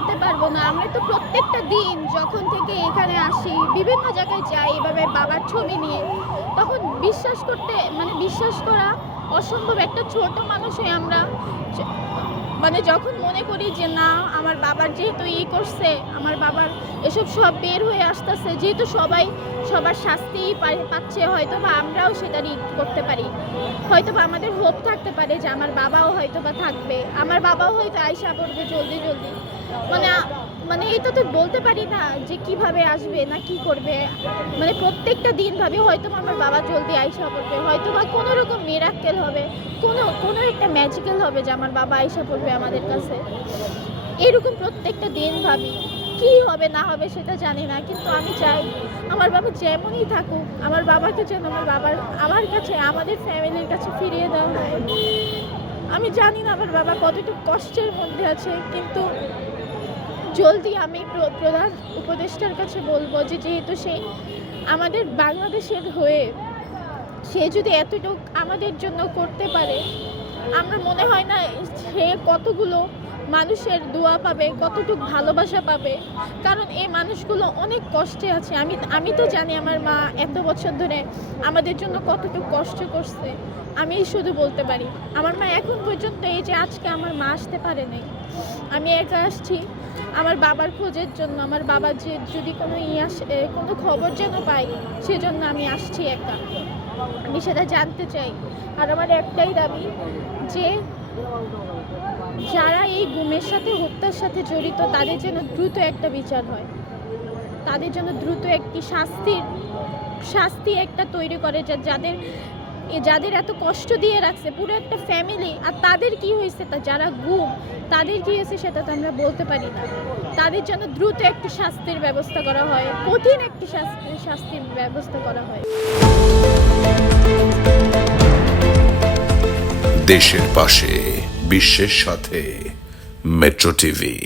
বলতে পারব না। আমরা তো প্রত্যেকটা দিন যখন থেকে এখানে আসি, বিভিন্ন জায়গায় যাই এভাবে বাবার ছবি নিয়ে, তখন বিশ্বাস করতে মানে বিশ্বাস করা অসম্ভব। একটা ছোট মানুষ হয়ে আমরা মানে যখন মনে করি যে না, আমার বাবার যেহেতু ই করছে, আমার বাবার এসব সব বের হয়ে আসতেছে, যেহেতু সবাই সবার শাস্তি পাচ্ছে হয়তো বা আমরাও সেটা রিড করতে পারি। হয়তো বা আমাদের হোপ থাকতে পারে যে আমার বাবাও হয়তো বা থাকবে। আমার বাবাও হয়তো আয়সা পড়বে জলদি জলদি। মানে মানে এটা তো বলতে পারি না যে কীভাবে আসবে না কি করবে। মানে প্রত্যেকটা দিন ভাবি হয়তো আমার বাবা জলদি আয়সা পড়বে হয়তো বা কোনো রকম মিরাক্কেল হবে, কোনো কোনো একটা ম্যাজিক্যাল হবে যে আমার বাবা আয়সা পড়বে আমাদের কাছে। এরকম প্রত্যেকটা দিন ভাবি, কি হবে না হবে সেটা জানি না, কিন্তু আমি চাই আমার বাবা যেমনই থাকুক, আমার বাবাকে যেন আমার বাবার, আমার কাছে, আমাদের ফ্যামিলির কাছে ফিরিয়ে দেওয়া হয়। আমি জানি না আমার বাবা কতটুকু কষ্টের মধ্যে আছে, কিন্তু জলদি আমি প্র- প্রধান উপদেষ্টার কাছে বলব যে যেহেতু সে আমাদের বাংলাদেশের হয়ে সে যদি এতটুকু আমাদের জন্য করতে পারে, আমরা মনে হয় না সে কতগুলো মানুষের দোয়া পাবে, কতটুকু ভালোবাসা পাবে। কারণ এই মানুষগুলো অনেক কষ্টে আছে। আমি আমি তো জানি আমার মা এত বছর ধরে আমাদের জন্য কতটুকু কষ্ট করছে। আমি শুধু বলতে পারি, আমার মা এখন পর্যন্ত এই যে আজকে আমার মা আসতে পারে নাই আমি একা আসছি। আমার বাবার খোঁজের জন্য, আমার বাবার যে যদি কোনো ই আসে কোনো খবর যেন পাই সেজন্য আমি আসছি একা। আমি সেটা জানতে চাই। আর আমার একটাই দাবি যে, যারা এই গুমের সাথে, হত্যার সাথে জড়িত, তাদের যেন দ্রুত একটা বিচার হয়। তাদের জন্য দ্রুত একটি শাস্তির, শাস্তি একটা তৈরি করে যাদের যাদের এত কষ্ট দিয়ে রাখছে, পুরো একটা ফ্যামিলি আর তাদের কি হয়েছে তা যারা গুম, তাদের কি হয়েছে সেটা তো আমরা বলতে পারি না। তাদের জন্য দ্রুত একটি শাস্তির ব্যবস্থা করা হয়, কঠিন একটি শাস্তি, শাস্তির ব্যবস্থা করা হয়। দেশের পাশে, বিশ্বের সাথে মেট্রো টিভি